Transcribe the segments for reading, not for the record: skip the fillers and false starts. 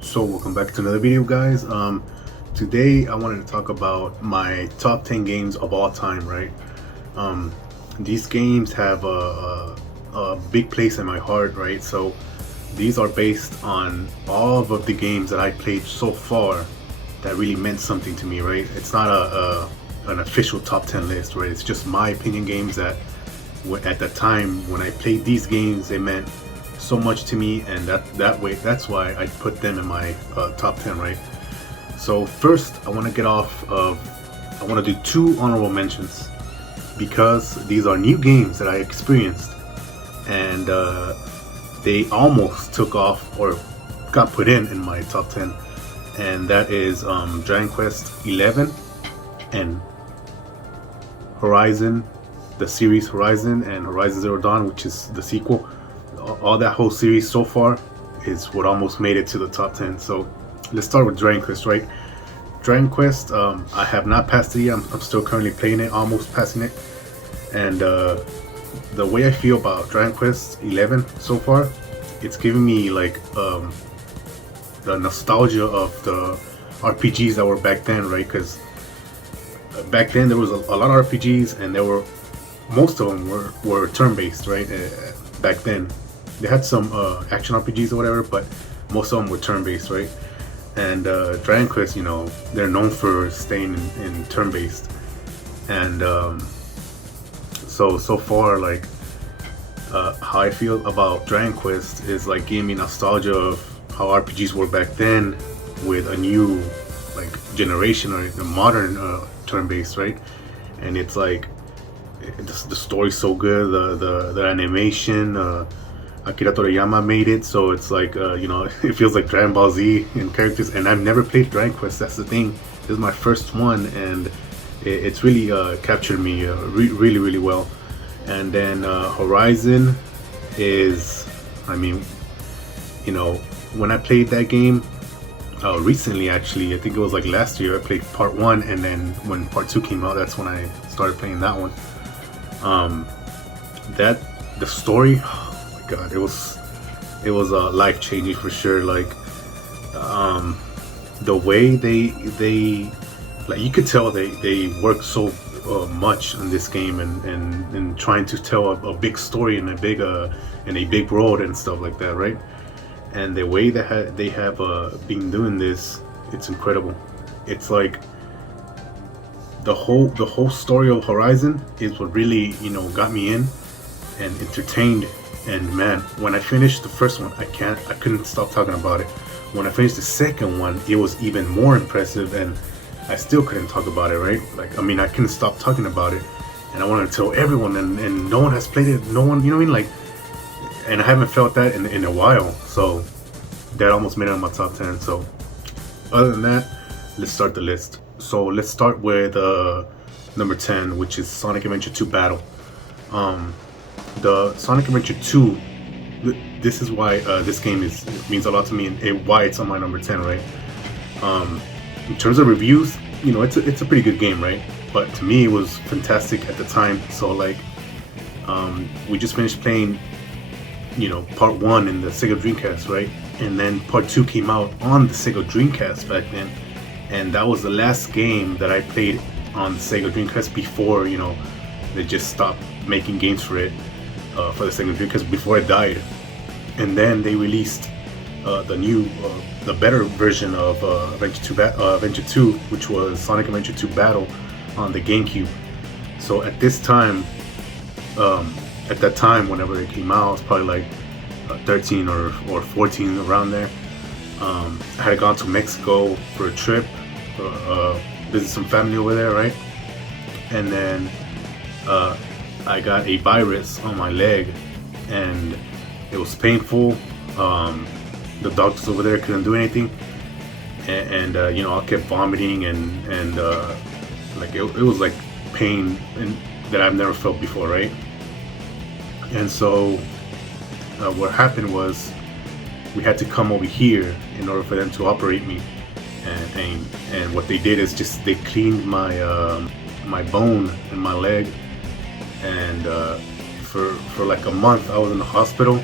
So welcome back to another video, guys. Today I wanted to talk about my top 10 games of all time, right? These games have a big place in my heart, right? So these are based on all of the games that I played so far that really meant something to me, right? It's not an official top 10 list, right? It's just my opinion games that at the time when I played these games, they meant so much to me, and that's why I put them in my top 10, right? So first I want to do two honorable mentions because these are new games that I experienced, and they almost took off or got put in my top 10, and that is Dragon Quest 11 and Horizon, the series Horizon, and Horizon Zero Dawn, which is the sequel. All that whole series so far is what almost made it to the top 10. So let's start with Dragon Quest, right? Dragon Quest, I have not passed it yet. I'm still currently playing it, almost passing it. And the way I feel about Dragon Quest 11 so far, it's giving me like the nostalgia of the RPGs that were back then, right? Because back then there was a lot of RPGs, and most of them were turn-based, right? Back then they had some action RPGs or whatever, but most of them were turn-based, right? And Dragon Quest, they're known for staying in turn-based. And so far, like how I feel about Dragon Quest is like giving me nostalgia of how RPGs were back then, with a new like generation or a modern turn-based, right? And it's like the story's so good, the animation, Akira Toriyama made it, so it's like it feels like Dragon Ball Z in characters. And I've never played Dragon Quest, that's the thing. This is my first one, and it's really captured me really, really well. And then Horizon is, when I played that game recently, actually, I think it was like last year, I played part 1, and then when part 2 came out, that's when I started playing that one. The story, oh my god, it was life changing for sure. Like the way they like, you could tell they worked so much on this game, and trying to tell a big story in a big world and stuff like that, right? And the way that they have been doing this, it's incredible. It's like the whole story of Horizon is what really got me in and entertained. And man, when I finished the first one, I couldn't stop talking about it. When I finished the second one, it was even more impressive, and I still couldn't talk about it, right? Like, I couldn't stop talking about it, and I wanted to tell everyone, and no one has played it, no one, like, and I haven't felt that in a while. So that almost made it on my top 10. So other than that, let's start the list. So let's start with number 10, which is Sonic Adventure 2 Battle. The Sonic Adventure 2, this is why this game means a lot to me, and why it's on my number 10, right? In terms of reviews, it's a pretty good game, right? But to me, it was fantastic at the time. So like, we just finished playing, part 1 in the Sega Dreamcast, right? And then part 2 came out on the Sega Dreamcast back then, and that was the last game that I played on the Sega Dreamcast before they just stopped making games for it, for the Sega Dreamcast, before it died. And then they released the better version of Adventure 2, which was Sonic Adventure 2 Battle on the GameCube. So at that time, whenever it came out, it was probably like 13 or 14, around there. I had gone to Mexico for a trip, visit some family over there, right? And then I got a virus on my leg, and it was painful. The doctors over there couldn't do anything, and I kept vomiting, and like it was like pain that I've never felt before, right? And so what happened was, we had to come over here in order for them to operate me, and what they did is just they cleaned my bone in my leg, and for like a month I was in the hospital,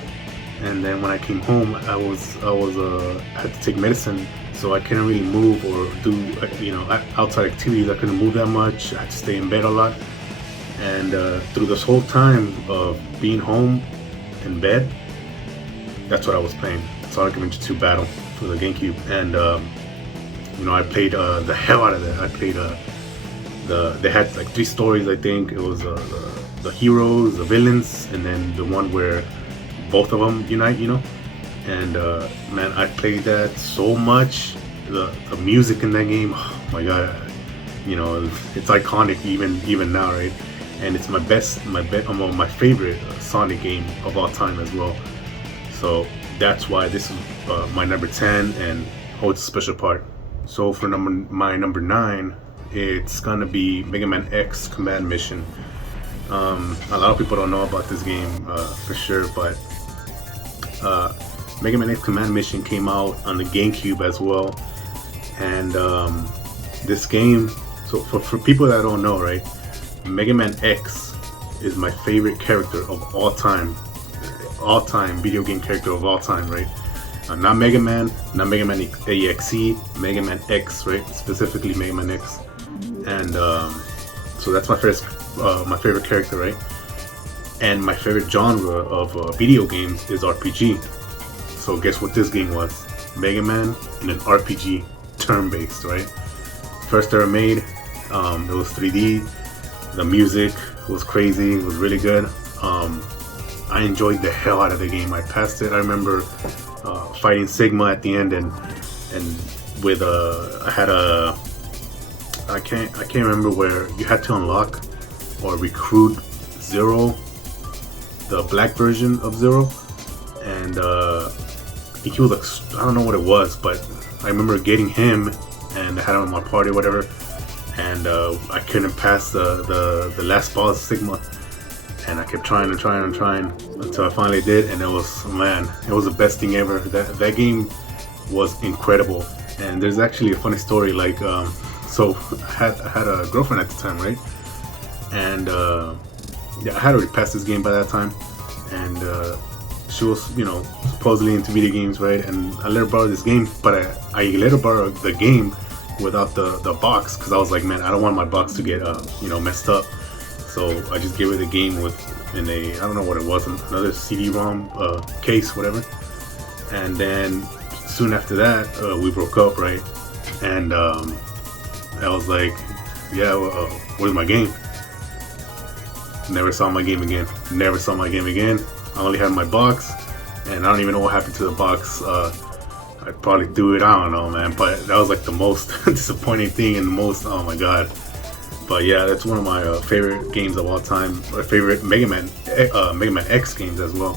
and then when I came home I had to take medicine, so I couldn't really move or do outside activities. I couldn't move that much. I had to stay in bed a lot, and through this whole time of being home in bed, that's what I was playing. Sonic Adventure 2 Battle for the GameCube, and I played the hell out of that. I played they had like 3 stories. I think it was the heroes, the villains, and then the one where both of them unite. And man, I played that so much. The music in that game, oh my god, it's iconic even now, right? And it's my favorite Sonic game of all time as well. So that's why this is my number 10 and holds a special part. So for my number 9, it's gonna be Mega Man X Command Mission. A lot of people don't know about this game for sure, but Mega Man X Command Mission came out on the GameCube as well. And this game, so for people that don't know, right, Mega Man X is my favorite character of all time video game character of all time, right? Not Mega Man, not Mega Man EXE, Mega Man X, right? Specifically Mega Man X. And so that's my favorite character, right? And my favorite genre of video games is RPG. So guess what this game was? Mega Man in an RPG, turn-based, right? First ever made. It was 3D. The music was crazy. It was really good. I enjoyed the hell out of the game. I passed it. I remember fighting Sigma at the end, and with I had a I can't remember where you had to unlock or recruit Zero, the black version of Zero, and I think he was like, I don't know what it was, but I remember getting him and I had him in my party or whatever, and I couldn't pass the last boss, Sigma, and I kept trying until I finally did, and it was the best thing ever. That game was incredible. And there's actually a funny story, like so I had a girlfriend at the time, right? And I had already passed this game by that time, and she was supposedly into video games, right? And I let her borrow this game, but I let her borrow the game without the box, because I was like, man, I don't want my box to get messed up. So I just gave her the game in a, I don't know what it was, another CD-ROM case, whatever. And then soon after that, we broke up, right? And I was like, yeah, well, where's my game? Never saw my game again. I only had my box, and I don't even know what happened to the box. I'd probably do it, I don't know, man. But that was like the most disappointing thing, and the most, oh my god. But yeah, that's one of my favorite games of all time. My favorite Mega Man X games as well.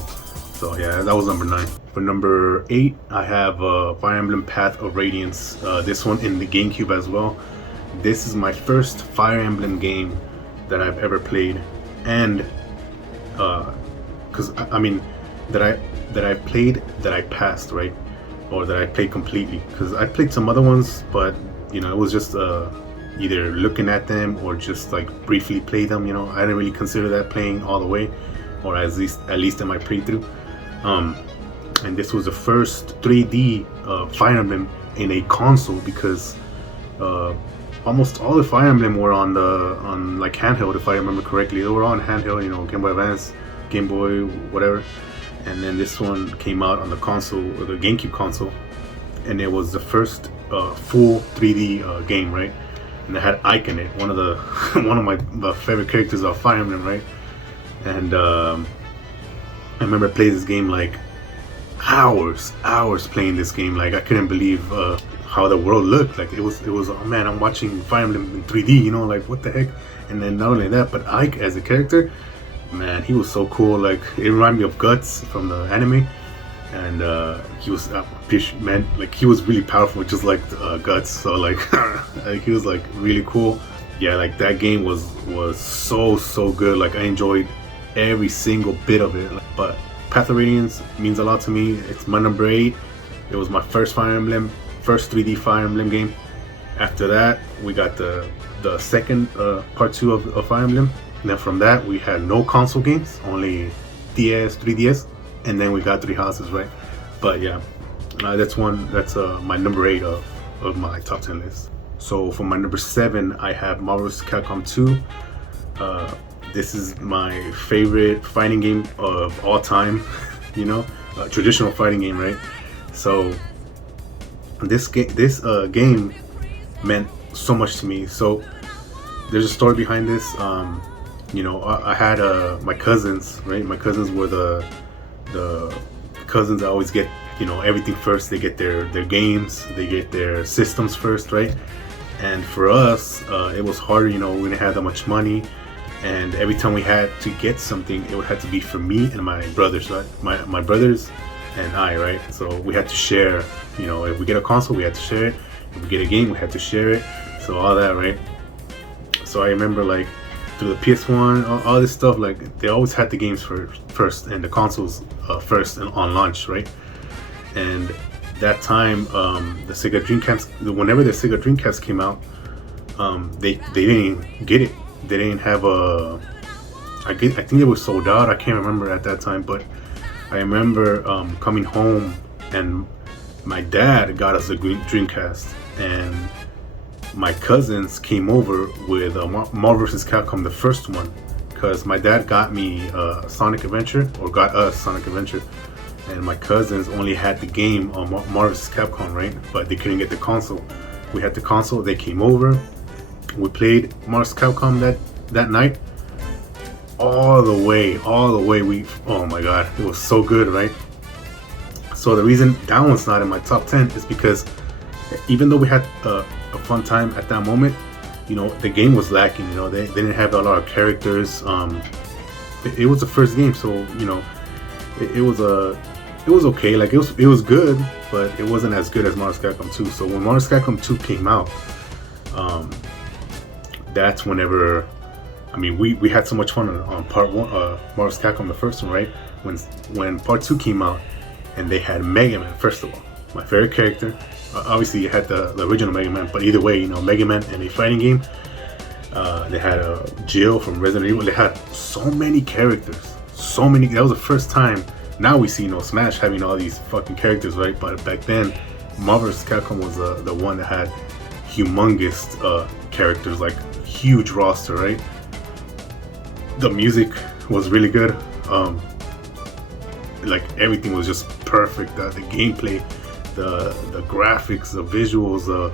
So yeah, that was number 9. For number 8, I have Fire Emblem Path of Radiance. This one in the GameCube as well. This is my first Fire Emblem game that I've ever played, and because I mean that I played, that I passed, right, or that I played completely. Because I played some other ones, but it was just either looking at them or just like briefly play them. I didn't really consider that playing all the way, or at least in my playthrough. And this was the first 3D Fire Emblem in a console, because almost all the Fire Emblem were on like handheld, if I remember correctly. They were on handheld, Game Boy Advance, Game Boy, whatever. And then this one came out on the console, or the GameCube console, and it was the first full 3D game, right? And it had Ike in it, one of my favorite characters of Fire Emblem, right? And I remember playing this game like hours playing this game. Like I couldn't believe how the world looked. Like it was oh man, I'm watching Fire Emblem in 3D, like what the heck. And then not only that, but Ike as a character, man, he was so cool. Like it reminded me of Guts from the anime, and he was man, like he was really powerful, just like Guts. So like he was like really cool. Yeah, like that game was so good. Like I enjoyed every single bit of it. But Path of Radiance means a lot to me. It's my number 8. It was my first Fire Emblem, first 3D Fire Emblem game. After that, we got the second part 2 of Fire Emblem, then from that we had no console games, only DS, 3DS, and then we got Three Houses, right? But yeah, that's my number 8 of my top 10 list. So for my number 7, I have Marvel vs. Capcom 2. This is my favorite fighting game of all time, traditional fighting game, right? So this game meant so much to me. So there's a story behind this. I had my cousins, right? My cousins were the cousins that always get everything first. They get their games, they get their systems first, right? And for us, it was harder. We didn't have that much money, and every time we had to get something, it would have to be for me and my brothers, right? My brothers and I, right? So we had to share. If we get a console, we had to share it. If we get a game, we had to share it. So all that, right? So I remember, like, through the PS1, all this stuff, like, they always had the games first and the consoles first and on launch, right? And that time, the Sega Dreamcast, whenever the Sega Dreamcast came out, they didn't get it. They didn't have I think it was sold out. I can't remember at that time, but I remember coming home and my dad got us a Dreamcast, and my cousins came over with Marvel vs. Capcom, the first one, because my dad got me Sonic Adventure, or got us Sonic Adventure, and my cousins only had the game on Marvel vs. Capcom, right? But they couldn't get the console. We had the console. They came over. We played Marvel vs. Capcom that night. All the way. Oh my god, it was so good, right? So the reason that one's not in my top 10 is because even though we had a fun time at that moment, the game was lacking. They didn't have a lot of characters. It was the first game, so it was okay. Like, it was good, but it wasn't as good as Marvel vs. Capcom 2. So when Marvel vs. Capcom 2 came out, that's whenever, we had so much fun on part 1, Marvel vs. Capcom, the first one, right? When part 2 came out, and they had Mega Man. First of all, my favorite character. Obviously, you had the original Mega Man, but either way, Mega Man and a fighting game. They had Jill from Resident Evil. They had so many characters. So many. That was the first time. Now we see Smash having all these fucking characters, right? But back then, Marvel vs. Capcom was the one that had humongous characters, like huge roster, right? The music was really good. Like, everything was just perfect. The gameplay, the graphics, the visuals, the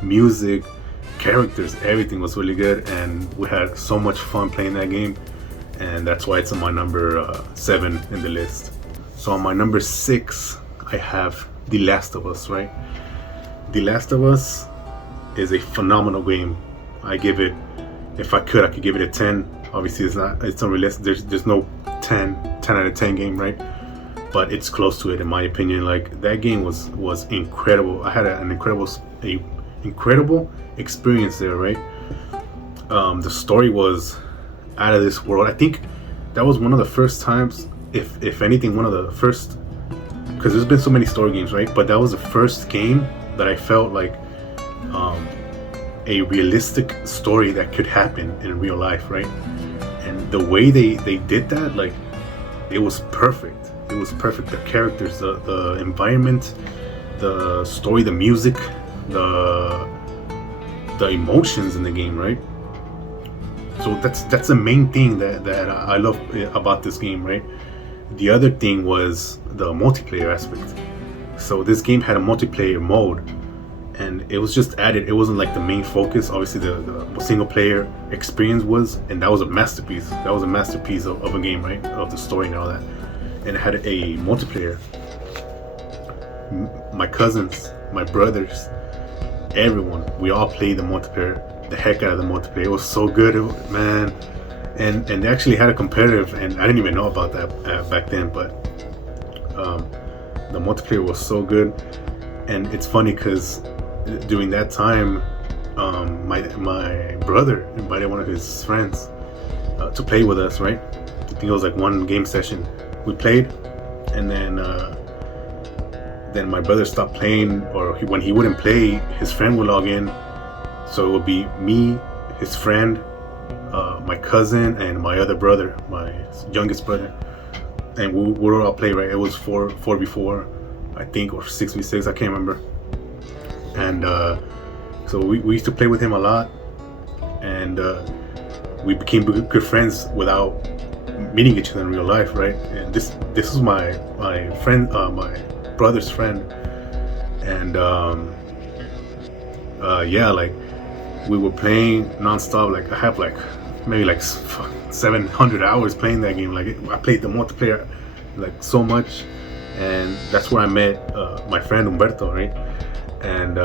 music, characters, everything was really good, and we had so much fun playing that game, and that's why it's on my number 7 in the list. So on my number 6, I have The Last of Us, right? The Last of Us is a phenomenal game. I give it, if I could give it a 10. Obviously, it's unrealistic. There's no 10 out of 10 game, right? But it's close to it, in my opinion. Like, that game was incredible. I had an incredible experience there, right? The story was out of this world. I think that was one of the first times, if anything, one of the first, because there's been so many story games, right? But that was the first game that I felt like a realistic story that could happen in real life, right? And the way they did that, like, it was perfect. It was perfect. The characters, the environment, the story, the music, the emotions in the game, right? So that's the main thing that I love about this game, right? The other thing was the multiplayer aspect. So this game had a multiplayer mode, and it was just added. It wasn't like the main focus. Obviously, the single player experience was, and that was a masterpiece. That was a masterpiece of a game, right? Of the story and all that. And it had a multiplayer. My cousins, my brothers, everyone, we all played the multiplayer, the heck out of the multiplayer. It was so good, man. And they actually had a competitive, and I didn't even know about that back then, but the multiplayer was so good. And it's funny because during that time, my brother invited one of his friends to play with us, right? I think it was like one game session. We played, and then my brother stopped playing, or when he wouldn't play, his friend would log in. So it would be me, his friend, my cousin and my other brother, my youngest brother, and we would all play, right? It was 4v4, I think, or 6v6, I can't remember. And so we used to play with him a lot, and we became good friends without meeting each other in real life, right? And this was my friend, my brother's friend, and yeah, like we were playing nonstop. Like I have like maybe like 700 hours playing that game. Like I played the multiplayer like so much, and that's where I met my friend Humberto, right? And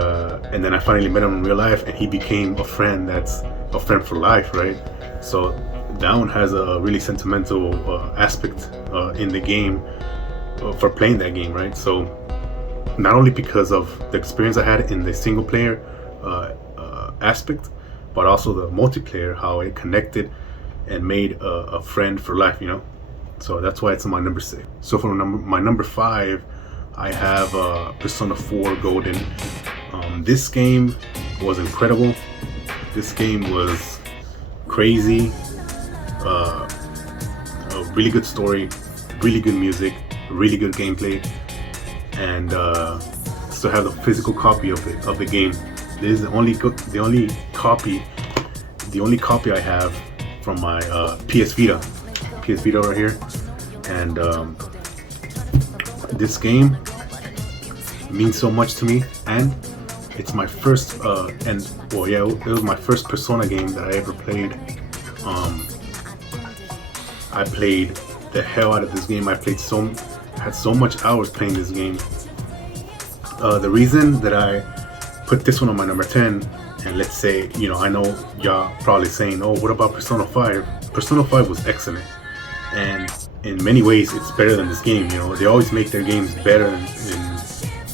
then I finally met him in real life, and he became a friend that's a friend for life, right? So that one has a really sentimental aspect in the game for playing that game, right? So not only because of the experience I had in the single player aspect, but also the multiplayer, how it connected and made a friend for life, you know? So that's why it's my number 6. So for my number 5, I have Persona 4 Golden. This game was incredible. This game was crazy. A really good story, really good music, really good gameplay, and still have the physical copy of the game. This is the only copy I have from my PS Vita right here, and this game means so much to me, and it's my first it was my first Persona game that I ever played. I played the hell out of this game. I had so much hours playing this game. The reason that I put this one on my number 10, and let's say, you know, I know y'all probably saying, oh, what about Persona 5? Persona 5 was excellent, and in many ways it's better than this game. You know, they always make their games better, and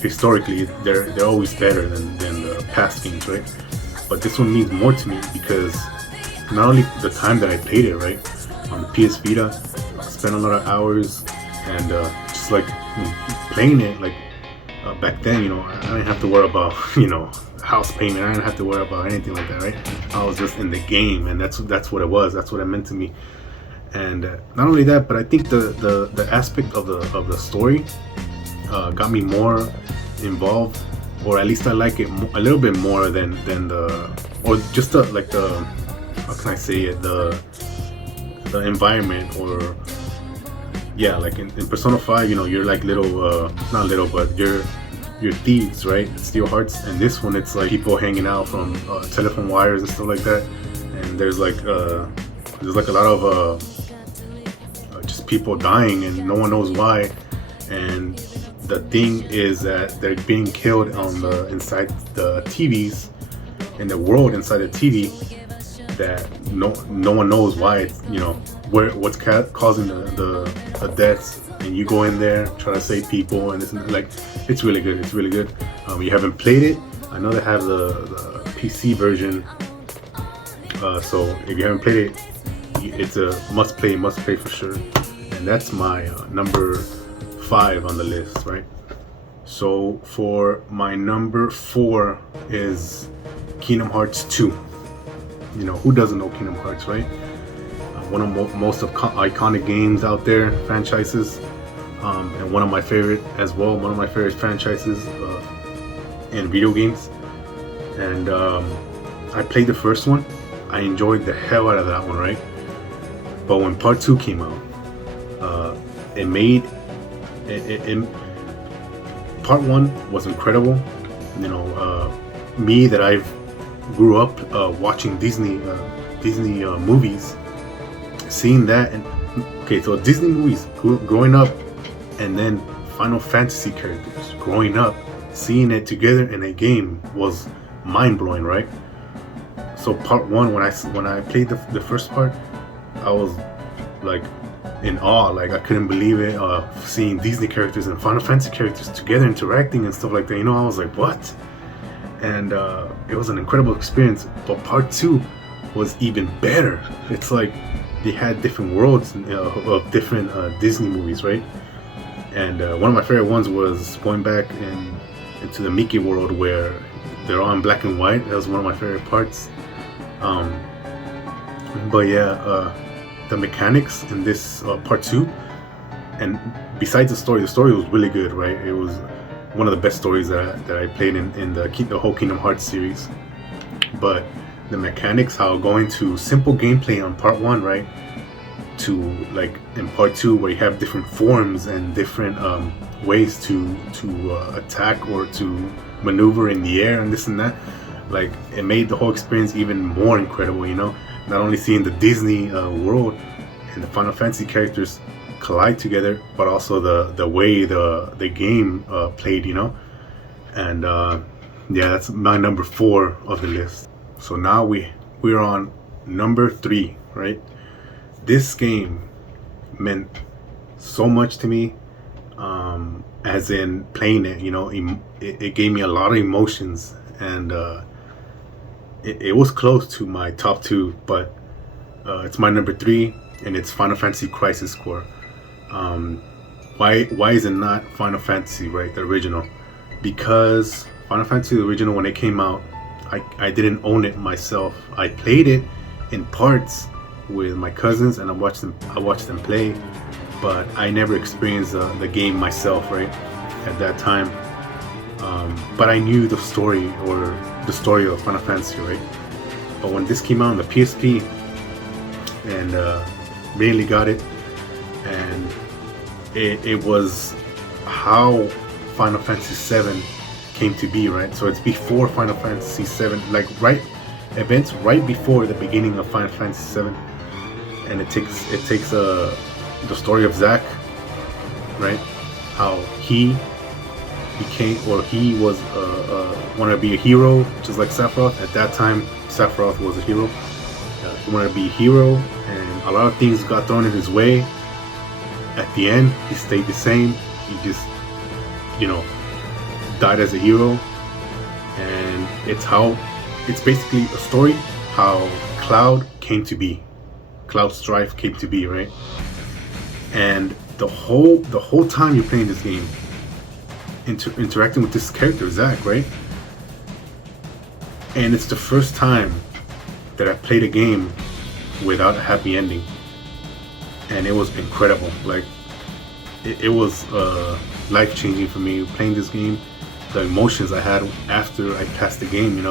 historically they're always better than the past games, right? But this one means more to me because not only the time that I played it, right, on the PS Vita, I spent a lot of hours, and just like playing it, like back then, you know, I didn't have to worry about, you know, house payment. I didn't have to worry about anything like that, right? I was just in the game, and that's what it was. That's what it meant to me. And not only that, but I think the aspect of the story got me more involved, or at least I like it a little bit more than or just how can I say it, the environment, or yeah, like in Persona 5, you know, you're like little not little, but you're thieves, right? Steal hearts. And this one, it's like people hanging out from telephone wires and stuff like that, and there's like a lot of just people dying, and no one knows why. And the thing is that they're being killed inside the TVs, in the world inside the TV, that no one knows why. It's, you know, what's causing the deaths, and you go in there, try to save people, and it's really good. It's really good. You haven't played it, I know they have the PC version, so if you haven't played it, it's a must play for sure. And that's my number 5 on the list, right? So for my number 4 is Kingdom Hearts 2. You know, who doesn't know Kingdom Hearts, right? One of most iconic games out there, franchises, and one of my favorite as well. One of my favorite franchises in video games. And I played the first one. I enjoyed the hell out of that one, right? But when Part 2 came out, Part 1 was incredible. You know, me that I've grew up watching Disney movies, seeing that, and okay, so Disney movies growing up, and then Final Fantasy characters growing up, seeing it together in a game was mind-blowing, right? So Part 1, when I played the first part, I was like in awe. Like I couldn't believe it, seeing Disney characters and Final Fantasy characters together interacting and stuff like that. You know, I was like, what? And it was an incredible experience. But Part 2 was even better. It's like they had different worlds of different Disney movies, right? And one of my favorite ones was going back into the Mickey world, where they're all in black and white. That was one of my favorite parts. But yeah, the mechanics in this part two, and besides the story was really good, right? It was one of the best stories that I played in the whole Kingdom Hearts series. But the mechanics, how going to simple gameplay on part one, right, to like in part two where you have different forms and different ways to attack or to maneuver in the air and this and that, like it made the whole experience even more incredible. You know, not only seeing the Disney world and the Final Fantasy characters collide together, but also the way the game played. You know, and yeah, that's my number 4 of the list. So now we're on number 3, right? This game meant so much to me, as in playing it. You know, it gave me a lot of emotions, and it was close to my top 2, but it's my number 3, and it's Final Fantasy Crisis Core. Why is it not Final Fantasy, right? The original? Because Final Fantasy the original, when it came out, I didn't own it myself. I played it in parts with my cousins, and I watched them play, but I never experienced the game myself, right, at that time. But I knew the story of Final Fantasy, right? But when this came out on the PSP, and mainly got it, and it was how Final Fantasy VII came to be, right? So it's before Final Fantasy VII, like events right before the beginning of Final Fantasy VII, and it takes the story of Zack, right? How he was wanted to be a hero, just like Sephiroth. At that time, Sephiroth was a hero. He wanted to be a hero, and a lot of things got thrown in his way. At the end, he stayed the same. He just, died as a hero. And it's basically a story how Cloud came to be. Cloud Strife came to be, right? And the whole time you're playing this game, interacting with this character, Zack, right? And it's the first time that I played a game without a happy ending. And it was incredible. Like, it was life-changing for me playing this game. The emotions I had after I passed the game,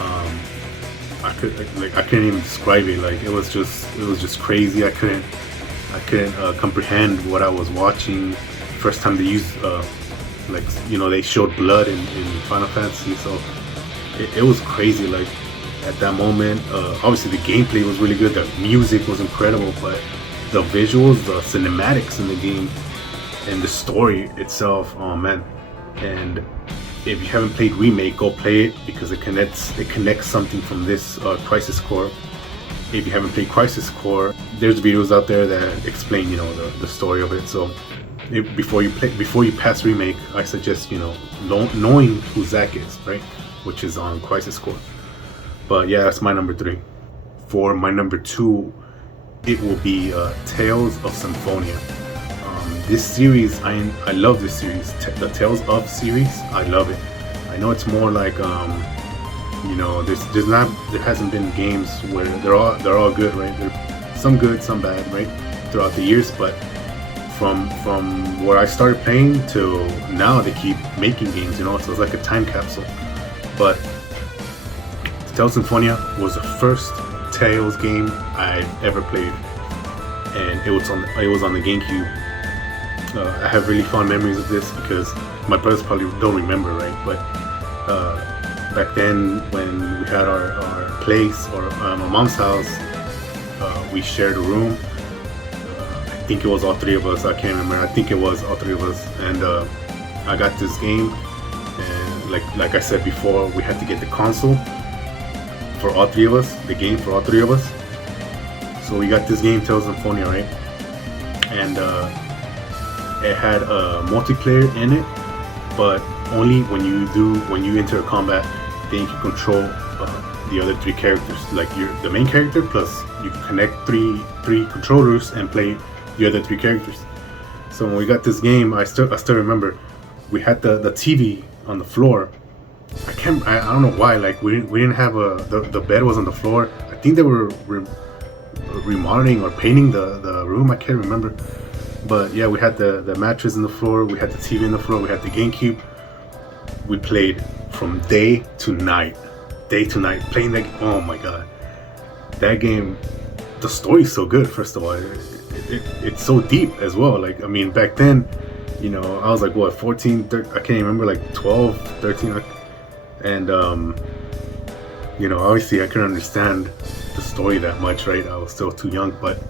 I couldn't even describe it. Like, it was just crazy. I couldn't comprehend what I was watching. First time they used they showed blood in Final Fantasy, so it was crazy. Like, at that moment, obviously the gameplay was really good, the music was incredible, but the visuals, the cinematics in the game, and the story itself, oh man. And if you haven't played Remake, go play it, because it connects something from this Crisis Core. If you haven't played Crisis Core, there's videos out there that explain the story of it. So before you pass Remake, I suggest knowing who Zack is, right, which is on Crisis Core. But yeah, that's my number 3. For my number 2, it will be Tales of Symphonia. This series, I love this series. The Tales of series, I love it. I know it's more like there hasn't been games where they're all good, right? They're some good, some bad, right, throughout the years. But from where I started playing to now, they keep making games, so it's like a time capsule. But Tales of Symphonia was the first Tales game I ever played, and it was on the GameCube. I have really fond memories of this because my brothers probably don't remember, right? But back then, when we had our place, or my mom's house, we shared a room. I think it was all 3 of us. I can't remember. I think it was all 3 of us. And I got this game, and like I said before, we had to get the console for all 3 of us. The game for all 3 of us. So we got this game, Tales of Symphonia, right? And it had a multiplayer in it, but only when you enter a combat, then you can control the other 3 characters. Like, you're the main character, plus you can connect three controllers and play the other 3 characters. So when we got this game, I still remember we had the TV on the floor. I don't know why. Like, we didn't have the bed was on the floor. I think they were remodeling or painting the room. I can't remember. But yeah, we had the mattress in the floor, we had the TV in the floor, we had the GameCube. We played from day to night, playing that. Oh my god, that game! The story's so good. First of all, it's so deep as well. Like, I mean, back then, you know, I was like, what, 14, 13, I can't even remember, like 12, 13, and you know, obviously I couldn't understand the story that much, right? I was still too young, but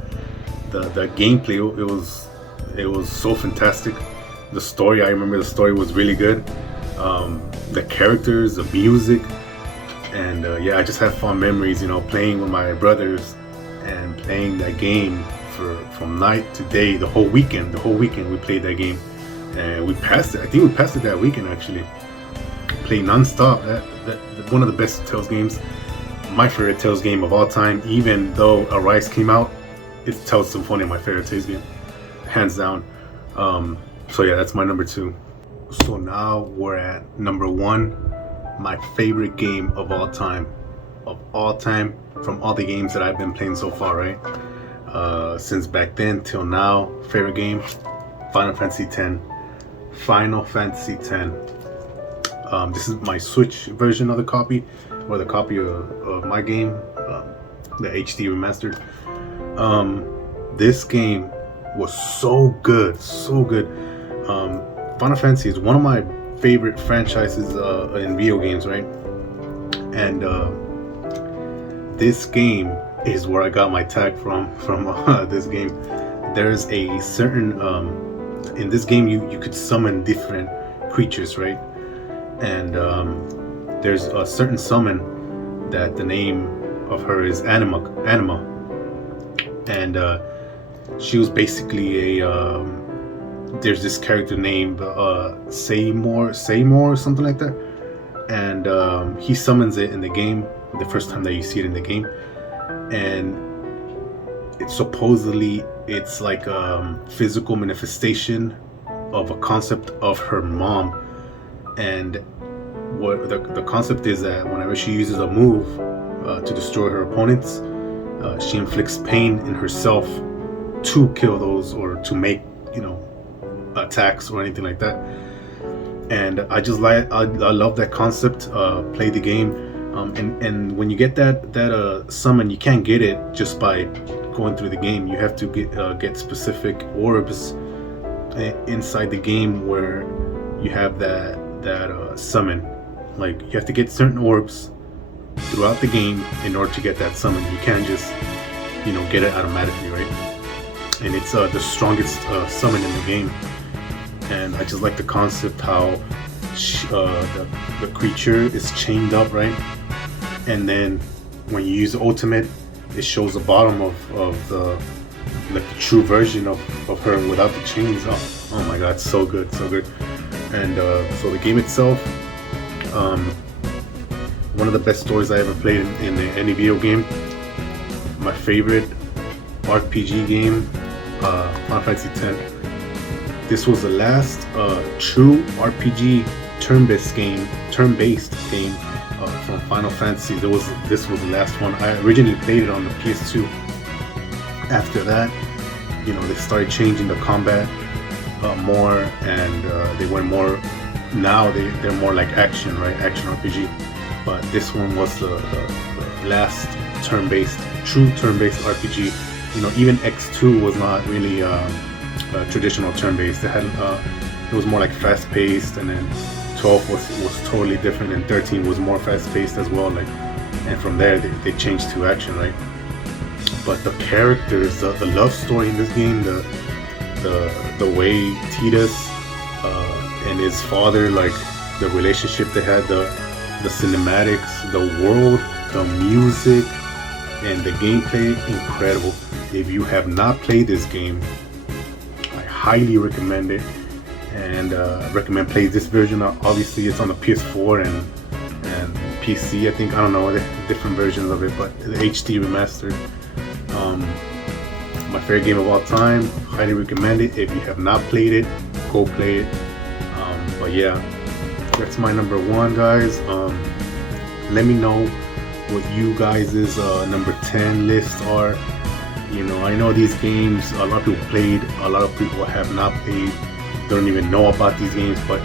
the gameplay, it was so fantastic. The story, I remember the story was really good. The characters, the music, and yeah, I just have fond memories, you know, playing with my brothers and playing that game from night to day, the whole weekend we played that game, and we passed it. I think we passed it that weekend actually. Played non-stop. That one of the best Tales games, my favorite Tales game of all time. Even though Arise came out, it's Tales Symphonia, my favorite Tales game, hands down. So yeah, that's my number 2. So now we're at number 1, my favorite game of all time, from all the games that I've been playing so far, right? Since back then till now, favorite game, Final Fantasy X. Final Fantasy X. This is my Switch version of the copy, or the copy of my game, the HD remastered. This game was so good. Final Fantasy is one of my favorite franchises in video games, right? And this game is where I got my tag from this game. There's a certain in this game you could summon different creatures, right? And there's a certain summon that the name of her is Anima, and she was basically a there's this character named Seymour or something like that, and he summons it in the game the first time that you see it in the game, and it's like a physical manifestation of a concept of her mom. And what the concept is that whenever she uses a move to destroy her opponents, she inflicts pain in herself to kill those, or to make, you know, attacks or anything like that. And I love that concept. Play the game, and when you get that summon, you can't get it just by going through the game. You have to get specific orbs inside the game where you have that summon. Like, you have to get certain orbs throughout the game in order to get that summon. You can't just, you know, get it automatically, right? And it's the strongest summon in the game. And I just like the concept how the creature is chained up, right? And then when you use the ultimate, it shows the bottom of the true version of her without the chains. Oh my god, so good. And so the game itself, one of the best stories I ever played in any video game. My favorite RPG game, Final Fantasy X. This was the last true RPG turn-based game from Final Fantasy. This was the last one. I originally played it on the PS2. After that, you know, they started changing the combat more, and they went more. Now they're more like action, right? Action RPG. But this one was the last true turn-based RPG. You know, even X2 was not really traditional turn-based. It was more like fast-paced, and then 12 was totally different, and 13 was more fast-paced as well. Like, and from there they changed to action, right? But the characters, the love story in this game, the way Tidus and his father, like the relationship they had, the cinematics, the world, the music, and the gameplay, incredible. If you have not played this game, I highly recommend it, and recommend play this version. Obviously, it's on the PS4 and PC. I think, I don't know, the different versions of it, but the HD remastered. My favorite game of all time. Highly recommend it. If you have not played it, go play it. But yeah, that's my number 1, guys. Let me know what you guys' number 10 lists are. You know, I know these games, a lot of people played, a lot of people have not played, don't even know about these games, but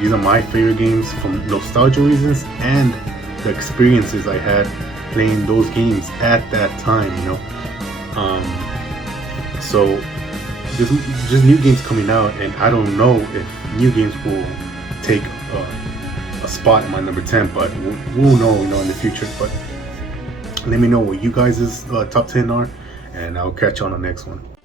these are my favorite games from nostalgia reasons and the experiences I had playing those games at that time, you know. So there's just new games coming out, and I don't know if new games will take a spot in my number 10, but we'll know, you know, in the future. But let me know what you guys' top 10 are, and I'll catch you on the next one.